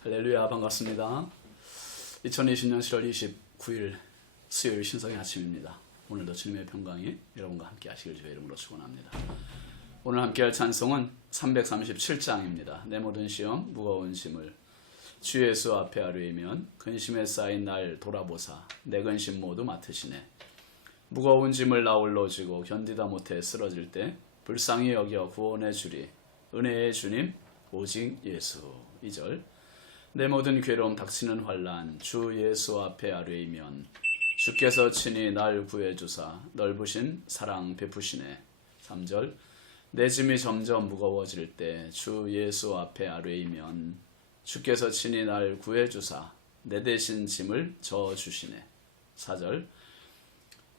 할렐루야, 반갑습니다. 2020년 7월 29일 수요일 신성의 아침입니다. 오늘도 주님의 평강이 여러분과 함께 하시길 주의 이름으로 축원합니다. 오늘 함께 할 찬송은 337장입니다. 내 모든 시험 무거운 짐을 주 예수 앞에 아뢰이면 근심에 쌓인 날 돌아보사 내 근심 모두 맡으시네. 무거운 짐을 나 홀로 지고 견디다 못해 쓰러질 때 불쌍히 여겨 구원해 주리 은혜의 주님 오직 예수. 2절 내 모든 괴로움 닥치는 환난 주 예수 앞에 아뢰이면 주께서 친히 날 구해주사 넓으신 사랑 베푸시네. 3절 내 짐이 점점 무거워질 때 주 예수 앞에 아뢰이면 주께서 친히 날 구해주사 내 대신 짐을 져주시네. 4절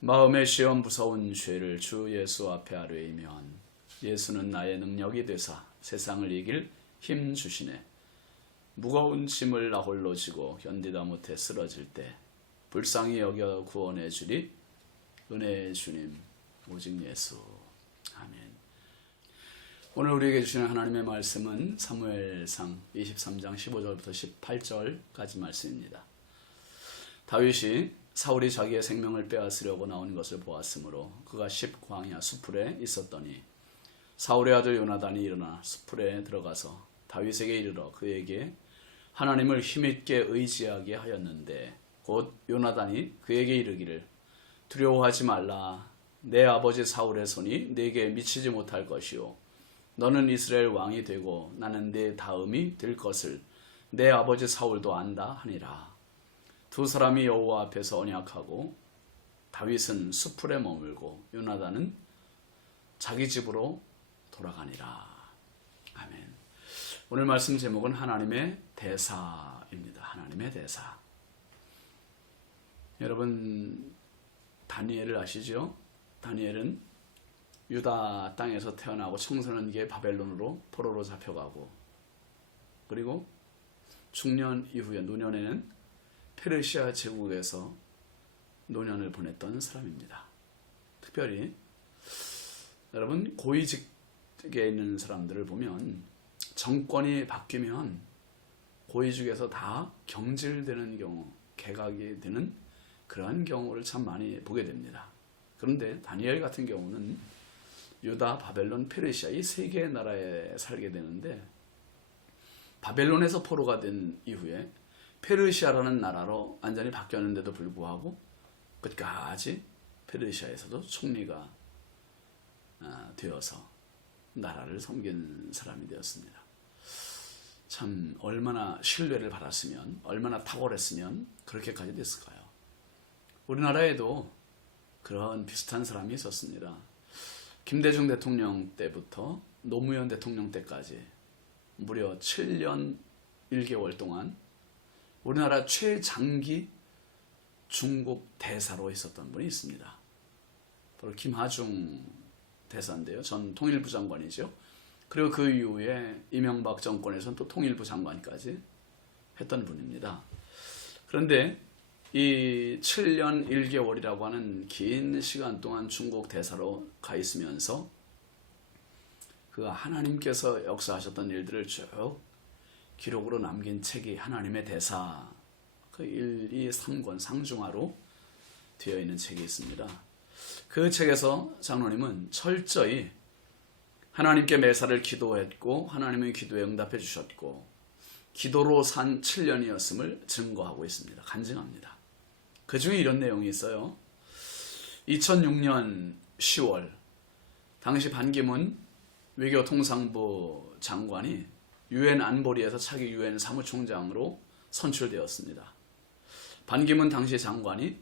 마음의 시험 무서운 죄를 주 예수 앞에 아뢰이면 예수는 나의 능력이 되사 세상을 이길 힘 주시네. 무거운 짐을 나 홀로 지고 견디다 못해 쓰러질 때 불쌍히 여겨 구원해 주리 은혜의 주님 오직 예수. 아멘. 오늘 우리에게 주시는 하나님의 말씀은 사무엘상 23장 15절부터 18절까지 말씀입니다. 다윗이 사울이 자기의 생명을 빼앗으려고 나오는 것을 보았으므로 그가 십광야 수풀에 있었더니 사울의 아들 요나단이 일어나 수풀에 들어가서 다윗에게 이르러 그에게 하나님을 힘있게 의지하게 하였는데 곧 요나단이 그에게 이르기를 두려워하지 말라. 내 아버지 사울의 손이 네게 미치지 못할 것이요 너는 이스라엘 왕이 되고 나는 네 다음이 될 것을 내 아버지 사울도 안다 하니라. 두 사람이 여호와 앞에서 언약하고 다윗은 수풀에 머물고 요나단은 자기 집으로 돌아가니라. 아멘. 오늘 말씀 제목은 하나님의 대사입니다. 하나님의 대사. 여러분 다니엘을 아시죠? 다니엘은 유다 땅에서 태어나고 청소년기에 바벨론으로 포로로 잡혀가고 그리고 중년 이후에 노년에는 페르시아 제국에서 노년을 보냈던 사람입니다. 특별히 여러분 고위직에 있는 사람들을 보면 정권이 바뀌면 고위직에서 다 경질되는 경우, 개각이 되는 그러한 경우를 참 많이 보게 됩니다. 그런데 다니엘 같은 경우는 유다, 바벨론, 페르시아 이 세 개의 나라에 살게 되는데 바벨론에서 포로가 된 이후에 페르시아라는 나라로 완전히 바뀌었는데도 불구하고 끝까지 페르시아에서도 총리가 되어서 나라를 섬긴 사람이 되었습니다. 참 얼마나 신뢰를 받았으면 얼마나 탁월했으면 그렇게까지 됐을까요? 우리나라에도 그런 비슷한 사람이 있었습니다. 김대중 대통령 때부터 노무현 대통령 때까지 무려 7년 1개월 동안 우리나라 최장기 중국 대사로 있었던 분이 있습니다. 바로 김하중 대사인데요. 전 통일부 장관이죠. 그리고 그 이후에 이명박 정권에서는 또 통일부 장관까지 했던 분입니다. 그런데 이 7년 1개월이라고 하는 긴 시간 동안 중국 대사로 가 있으면서 그 하나님께서 역사하셨던 일들을 쭉 기록으로 남긴 책이 하나님의 대사 그 1, 2, 3권 상중하로 되어 있는 책이 있습니다. 그 책에서 장로님은 철저히 하나님께 매사를 기도했고 하나님의 기도에 응답해 주셨고 기도로 산 7년이었음을 증거하고 있습니다. 간증합니다. 그 중에 이런 내용이 있어요. 2006년 10월 당시 반기문 외교통상부 장관이 유엔 안보리에서 차기 유엔 사무총장으로 선출되었습니다. 반기문 당시 장관이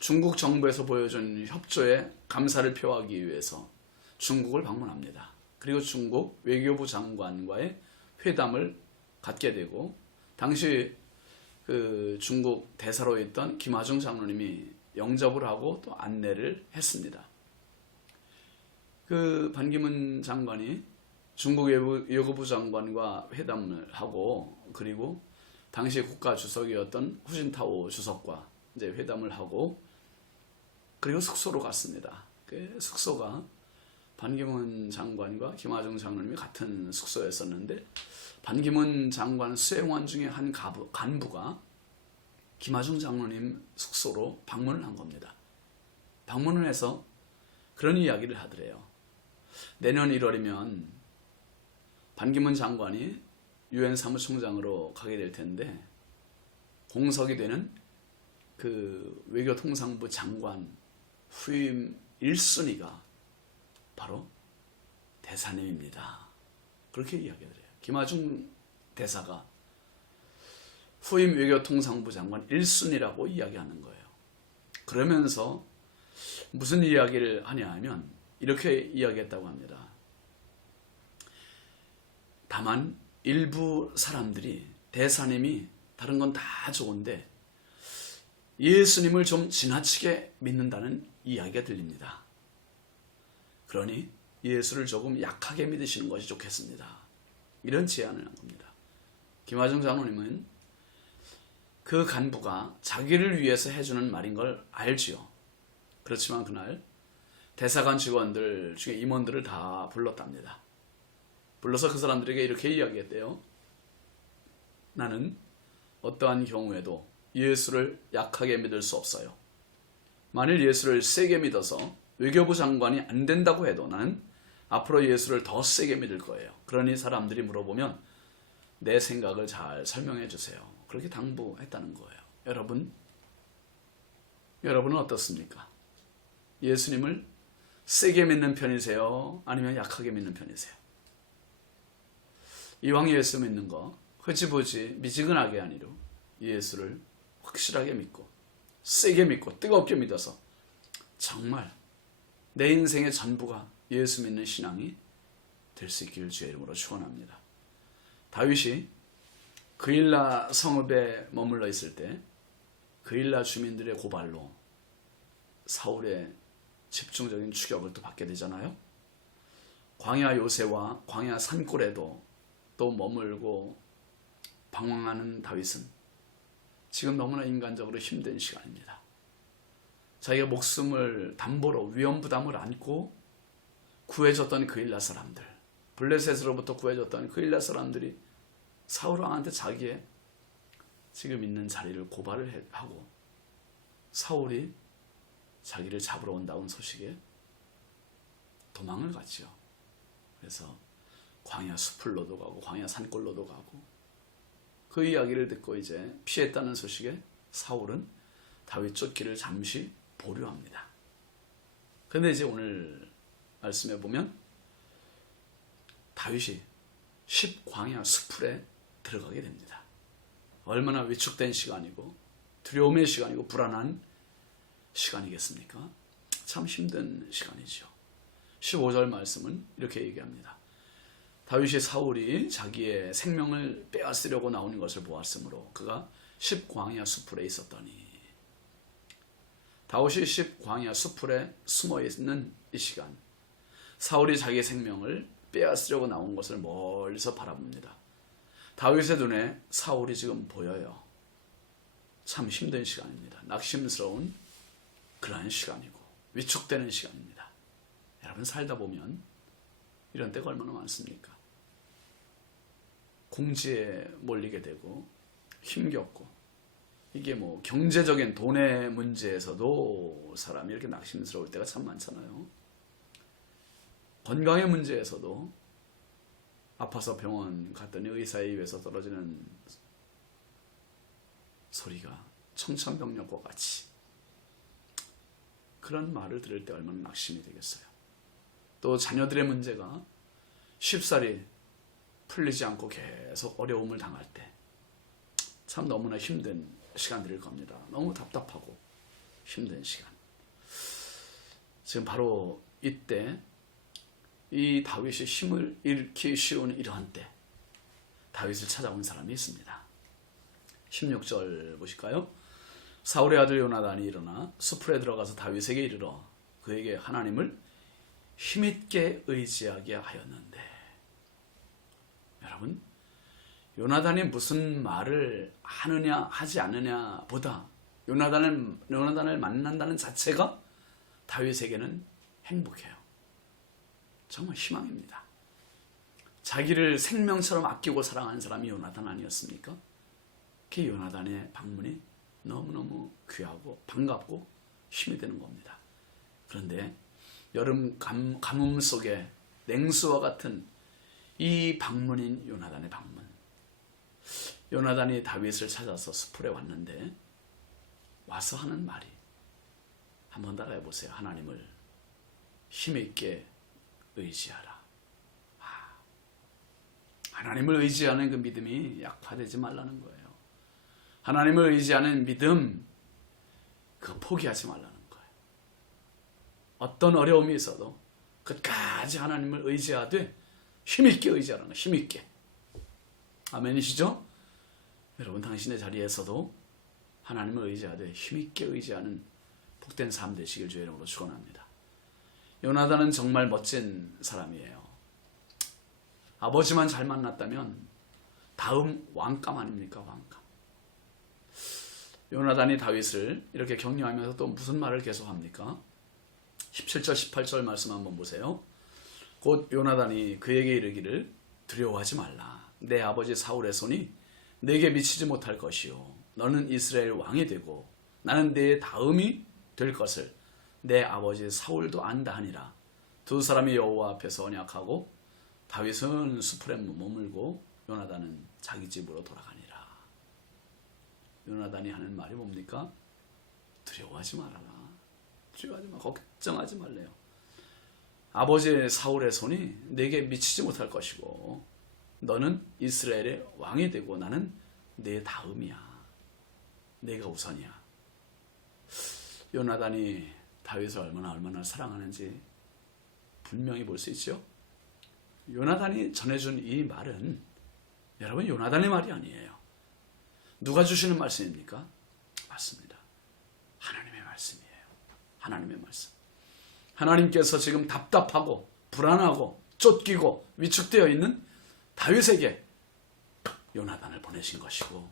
중국 정부에서 보여준 협조에 감사를 표하기 위해서 중국을 방문합니다. 그리고 중국 외교부 장관과의 회담을 갖게 되고 당시 그 중국 대사로 있던 김하중 장로님이 영접을 하고 또 안내를 했습니다. 그 반기문 장관이 중국 외교부 장관과 회담을 하고 그리고 당시 국가 주석이었던 후진타오 주석과 이제 회담을 하고 그리고 숙소로 갔습니다. 그 숙소가 반기문 장관과 김하중 장로님이 같은 숙소였었는데 반기문 장관 수행원 중에 한 간부가 김하중 장로님 숙소로 방문을 한 겁니다. 방문을 해서 그런 이야기를 하더래요. 내년 1월이면 반기문 장관이 유엔 사무총장으로 가게 될 텐데 공석이 되는 그 외교통상부 장관 후임 1순위가 바로 대사님입니다. 그렇게 이야기하더래요. 김하중 대사가 후임 외교통상부 장관 1순위라고 이야기하는 거예요. 그러면서 무슨 이야기를 하냐 하면 이렇게 이야기했다고 합니다. 다만 일부 사람들이 대사님이 다른 건 다 좋은데 예수님을 좀 지나치게 믿는다는 이야기가 들립니다. 그러니 예수를 조금 약하게 믿으시는 것이 좋겠습니다. 이런 제안을 한 겁니다. 김하중 장로님은 그 간부가 자기를 위해서 해주는 말인 걸 알지요. 그렇지만 그날 대사관 직원들 중에 임원들을 다 불렀답니다. 불러서 그 사람들에게 이렇게 이야기했대요. 나는 어떠한 경우에도 예수를 약하게 믿을 수 없어요. 만일 예수를 세게 믿어서 외교부 장관이 안 된다고 해도 나는 앞으로 예수를 더 세게 믿을 거예요. 그러니 사람들이 물어보면 내 생각을 잘 설명해 주세요. 그렇게 당부했다는 거예요. 여러분은 어떻습니까? 예수님을 세게 믿는 편이세요? 아니면 약하게 믿는 편이세요? 이왕 예수 믿는 거 흐지부지 미지근하게 아니로 예수를 확실하게 믿고 세게 믿고 뜨겁게 믿어서 정말 내 인생의 전부가 예수 믿는 신앙이 될 수 있기를 주의 이름으로 축원합니다. 다윗이 그일라 성읍에 머물러 있을 때 그일라 주민들의 고발로 사울의 집중적인 추격을 또 받게 되잖아요. 광야 요새와 광야 산골에도 또 머물고 방황하는 다윗은 지금 너무나 인간적으로 힘든 시간입니다. 자기가 목숨을 담보로 위험부담을 안고 구해줬던 그일라 사람들, 블레셋으로부터 구해줬던 그일라 사람들이 사울 왕한테 자기의 지금 있는 자리를 고발을 하고 사울이 자기를 잡으러 온다는 소식에 도망을 갔죠. 그래서 광야 숲을로도 가고 광야 산골로도 가고 그 이야기를 듣고 이제 피했다는 소식에 사울은 다윗 쫓기를 잠시 보류합니다. 그런데 이제 오늘 말씀해 보면 다윗이 10광야 숲풀에 들어가게 됩니다. 얼마나 위축된 시간이고 두려움의 시간이고 불안한 시간이겠습니까? 참 힘든 시간이죠. 15절 말씀은 이렇게 얘기합니다. 다윗이 사울이 자기의 생명을 빼앗으려고 나오는 것을 보았으므로 그가 10광야 숲풀에 있었더니 다윗이 10광야 숲풀에 숨어있는 이 시간 사울이 자기의 생명을 빼앗으려고 나온 것을 멀리서 바라봅니다. 다윗의 눈에 사울이 지금 보여요. 참 힘든 시간입니다. 낙심스러운 그러한 시간이고 위축되는 시간입니다. 여러분 살다 보면 이런 때가 얼마나 많습니까? 공지에 몰리게 되고 힘겹고 이게 뭐 경제적인 돈의 문제에서도 사람이 이렇게 낙심스러울 때가 참 많잖아요. 건강의 문제에서도 아파서 병원 갔더니 의사의 입에서 떨어지는 소리가 청천벽력과 같이 그런 말을 들을 때 얼마나 낙심이 되겠어요. 또 자녀들의 문제가 쉽사리 풀리지 않고 계속 어려움을 당할 때 참 너무나 힘든 시간들일 겁니다. 너무 답답하고 힘든 시간. 지금 바로 이때 이 다윗이 힘을 잃기 쉬운 이러한 때 다윗을 찾아온 사람이 있습니다. 16절 보실까요? 사울의 아들 요나단이 일어나 숲풀에 들어가서 다윗에게 이르러 그에게 하나님을 힘있게 의지하게 하였는데 여러분 요나단이 무슨 말을 하느냐 하지 않느냐 보다 요나단을 만난다는 자체가 다윗에게는 행복해요. 정말 희망입니다. 자기를 생명처럼 아끼고 사랑하는 사람이 요나단 아니었습니까? 그 요나단의 방문이 너무너무 귀하고 반갑고 힘이 되는 겁니다. 그런데 여름 가뭄 속에 냉수와 같은 이 방문인 요나단의 방문. 요나단이 다윗을 찾아서 수풀에 왔는데 와서 하는 말이, 한번 따라해 보세요. 하나님을 힘있게 의지하라. 하나님을 의지하는 그 믿음이 약화되지 말라는 거예요. 하나님을 의지하는 믿음, 그거 포기하지 말라는 거예요. 어떤 어려움이 있어도 끝까지 하나님을 의지하되 힘있게 의지하라는 거예요. 힘있게. 아멘이시죠? 여러분, 당신의 자리에서도 하나님을 의지하되 힘있게 의지하는 복된 삶 되시길 주의 이름으로 축원합니다. 요나단은 정말 멋진 사람이에요. 아버지만 잘 만났다면 다음 왕감 아닙니까? 왕감. 요나단이 다윗을 이렇게 격려하면서 또 무슨 말을 계속합니까? 17절 18절 말씀 한번 보세요. 곧 요나단이 그에게 이르기를 두려워하지 말라. 내 아버지 사울의 손이 내게 미치지 못할 것이요 너는 이스라엘 왕이 되고 나는 내 다음이 될 것을 내 아버지 사울도 안다 하니라. 두 사람이 여호와 앞에서 언약하고 다윗은 수풀에 머물고 요나단은 자기 집으로 돌아가니라. 요나단이 하는 말이 뭡니까? 두려워하지 말아라. 두려워하지 마. 걱정하지 말래요. 아버지 사울의 손이 내게 미치지 못할 것이고 너는 이스라엘의 왕이 되고 나는 내 다음이야. 내가 우선이야. 요나단이 다윗을 얼마나 사랑하는지 분명히 볼 수 있죠. 요나단이 전해준 이 말은 여러분 요나단의 말이 아니에요. 누가 주시는 말씀입니까? 맞습니다. 하나님의 말씀이에요. 하나님의 말씀. 하나님께서 지금 답답하고 불안하고 쫓기고 위축되어 있는 다윗에게 요나단을 보내신 것이고,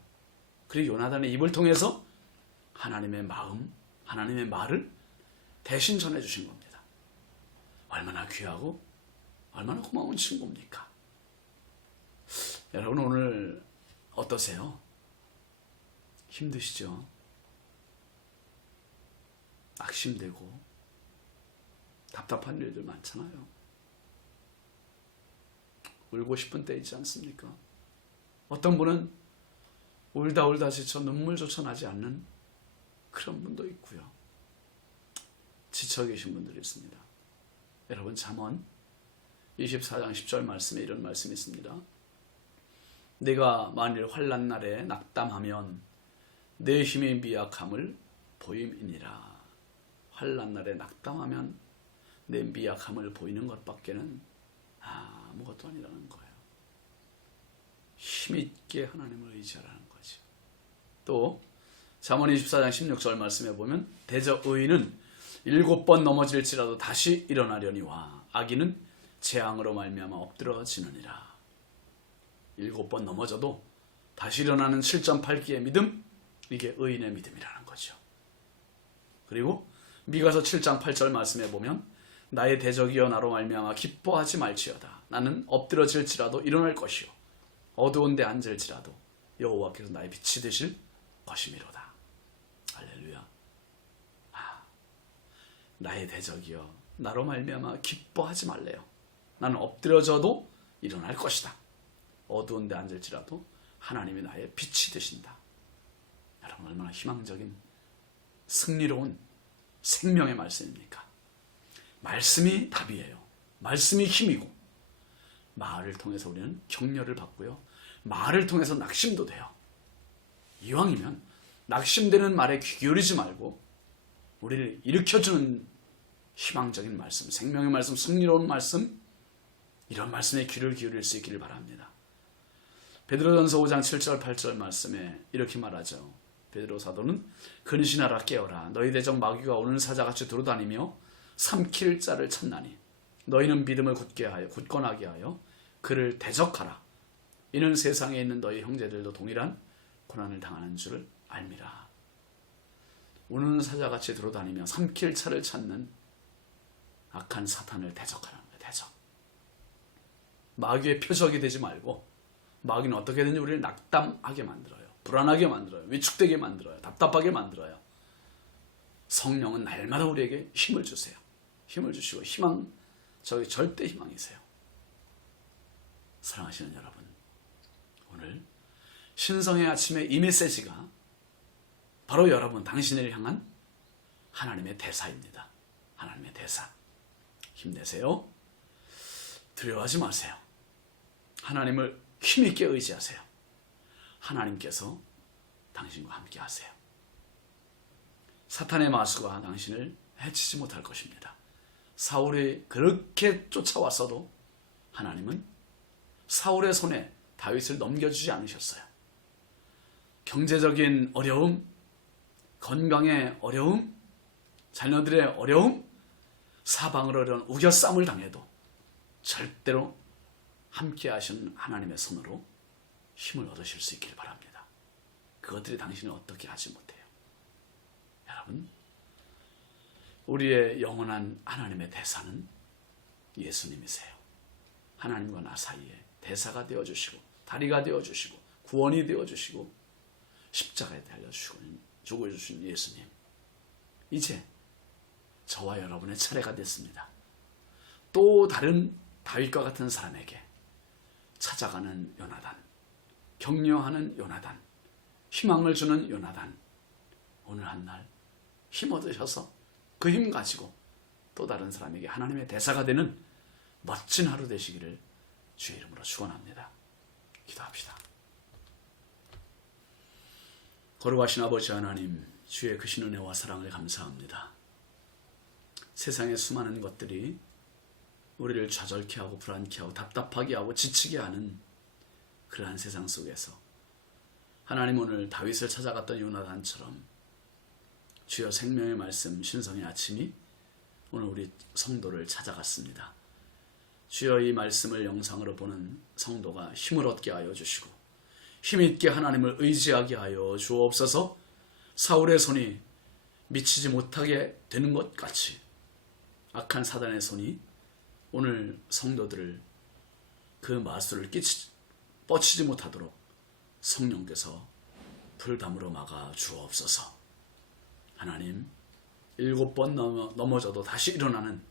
그리고 요나단의 입을 통해서 하나님의 마음, 하나님의 말을 대신 전해주신 겁니다. 얼마나 귀하고 얼마나 고마운 친구입니까? 여러분 오늘 어떠세요? 힘드시죠? 낙심되고 답답한 일들 많잖아요. 울고 싶은 때 있지 않습니까? 어떤 분은 울다 지쳐 눈물조차 나지 않는 그런 분도 있고요. 지쳐 계신 분들이 있습니다. 여러분 잠언 24장 10절 말씀에 이런 말씀이 있습니다. 내가 만일 환난 날에 낙담하면 내 힘의 미약함을 보임이니라. 환난 날에 낙담하면 내 미약함을 보이는 것밖에는 아무것도 아니라는 거예요. 힘있게 하나님을 의지하라는 거죠. 또 잠언 24장 16절 말씀에 보면 대저 의인은 7번 넘어질지라도 다시 일어나려니와 악인은 재앙으로 말미암아 엎드러지느니라. 7번 넘어져도 다시 일어나는 7.8기의 믿음, 이게 의인의 믿음이라는 거죠. 그리고 미가서 7장 8절 말씀에 보면 나의 대적이여 나로 말미암아 기뻐하지 말지어다. 나는 엎드러질지라도 일어날 것이요 어두운 데 앉을지라도 여호와께서 나의 빛이 되실 것이미로다. 할렐루야. 나의 대적이여 나로 말미암아 기뻐하지 말래요. 나는 엎드려져도 일어날 것이다. 어두운 데 앉을지라도 하나님이 나의 빛이 되신다. 여러분 얼마나 희망적인 승리로운 생명의 말씀입니까? 말씀이 답이에요. 말씀이 힘이고 말을 통해서 우리는 격려를 받고요. 말을 통해서 낙심도 돼요. 이왕이면 낙심되는 말에 귀 기울이지 말고 우리를 일으켜주는 희망적인 말씀, 생명의 말씀, 승리로운 말씀, 이런 말씀에 귀를 기울일 수 있기를 바랍니다. 베드로전서 5장 7절 8절 말씀에 이렇게 말하죠. 베드로 사도는 근신하라 깨어라. 너희 대적 마귀가 오는 사자같이 돌아다니며 삼킬 자를 찾나니 너희는 믿음을 굳건하게 하여 그를 대적하라. 이는 세상에 있는 너희 형제들도 동일한 고난을 당하는 줄을 알미라. 오는 사자같이 돌아다니며 삼킬 자를 찾는 악한 사탄을 대적하라는 거예요. 대적. 마귀의 표적이 되지 말고, 마귀는 어떻게든지 우리를 낙담하게 만들어요. 불안하게 만들어요. 위축되게 만들어요. 답답하게 만들어요. 성령은 날마다 우리에게 힘을 주세요. 힘을 주시고 희망, 저희 절대 희망이세요. 사랑하시는 여러분, 오늘 신성의 아침에 이 메시지가 바로 여러분, 당신을 향한 하나님의 대사입니다. 하나님의 대사. 힘내세요. 두려워하지 마세요. 하나님을 힘있게 의지하세요. 하나님께서 당신과 함께 하세요. 사탄의 마수가 당신을 해치지 못할 것입니다. 사울이 그렇게 쫓아왔어도 하나님은 사울의 손에 다윗을 넘겨주지 않으셨어요. 경제적인 어려움, 건강의 어려움, 자녀들의 어려움, 사방으로 이런 우겨쌈을 당해도 절대로 함께 하신 하나님의 손으로 힘을 얻으실 수 있길 바랍니다. 그것들이 당신을 어떻게 하지 못해요. 여러분, 우리의 영원한 하나님의 대사는 예수님이세요. 하나님과 나 사이에 대사가 되어주시고, 다리가 되어주시고, 구원이 되어주시고, 십자가에 달려주시고 죽어주신 예수님. 이제 저와 여러분의 차례가 됐습니다. 또 다른 다윗과 같은 사람에게 찾아가는 요나단, 격려하는 요나단, 희망을 주는 요나단, 오늘 한 날 힘 얻으셔서 그 힘 가지고 또 다른 사람에게 하나님의 대사가 되는 멋진 하루 되시기를 주의 이름으로 축원합니다. 기도합시다. 거룩하신 아버지 하나님, 주의 크신 은혜와 사랑을 감사합니다. 세상의 수많은 것들이 우리를 좌절케 하고 불안케 하고 답답하게 하고 지치게 하는 그러한 세상 속에서 하나님, 오늘 다윗을 찾아갔던 요나단처럼 주여 생명의 말씀 신성의 아침이 오늘 우리 성도를 찾아갔습니다. 주여, 이 말씀을 영상으로 보는 성도가 힘을 얻게 하여 주시고 힘있게 하나님을 의지하게 하여 주옵소서. 사울의 손이 미치지 못하게 되는 것 같이 악한 사단의 손이 오늘 성도들을 그 마술을 뻗치지 못하도록 성령께서 불담으로 막아 주옵소서. 하나님, 7번 넘어져도 다시 일어나는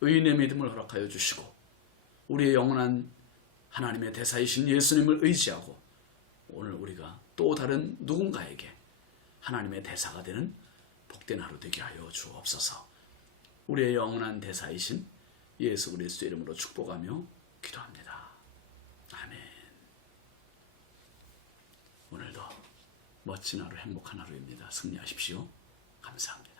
의인의 믿음을 허락하여 주시고 우리의 영원한 하나님의 대사이신 예수님을 의지하고 오늘 우리가 또 다른 누군가에게 하나님의 대사가 되는 복된 하루 되게 하여 주옵소서. 우리의 영원한 대사이신 예수 그리스도의 이름으로 축복하며 기도합니다. 아멘. 오늘도 멋진 하루, 행복한 하루입니다. 승리하십시오. 감사합니다.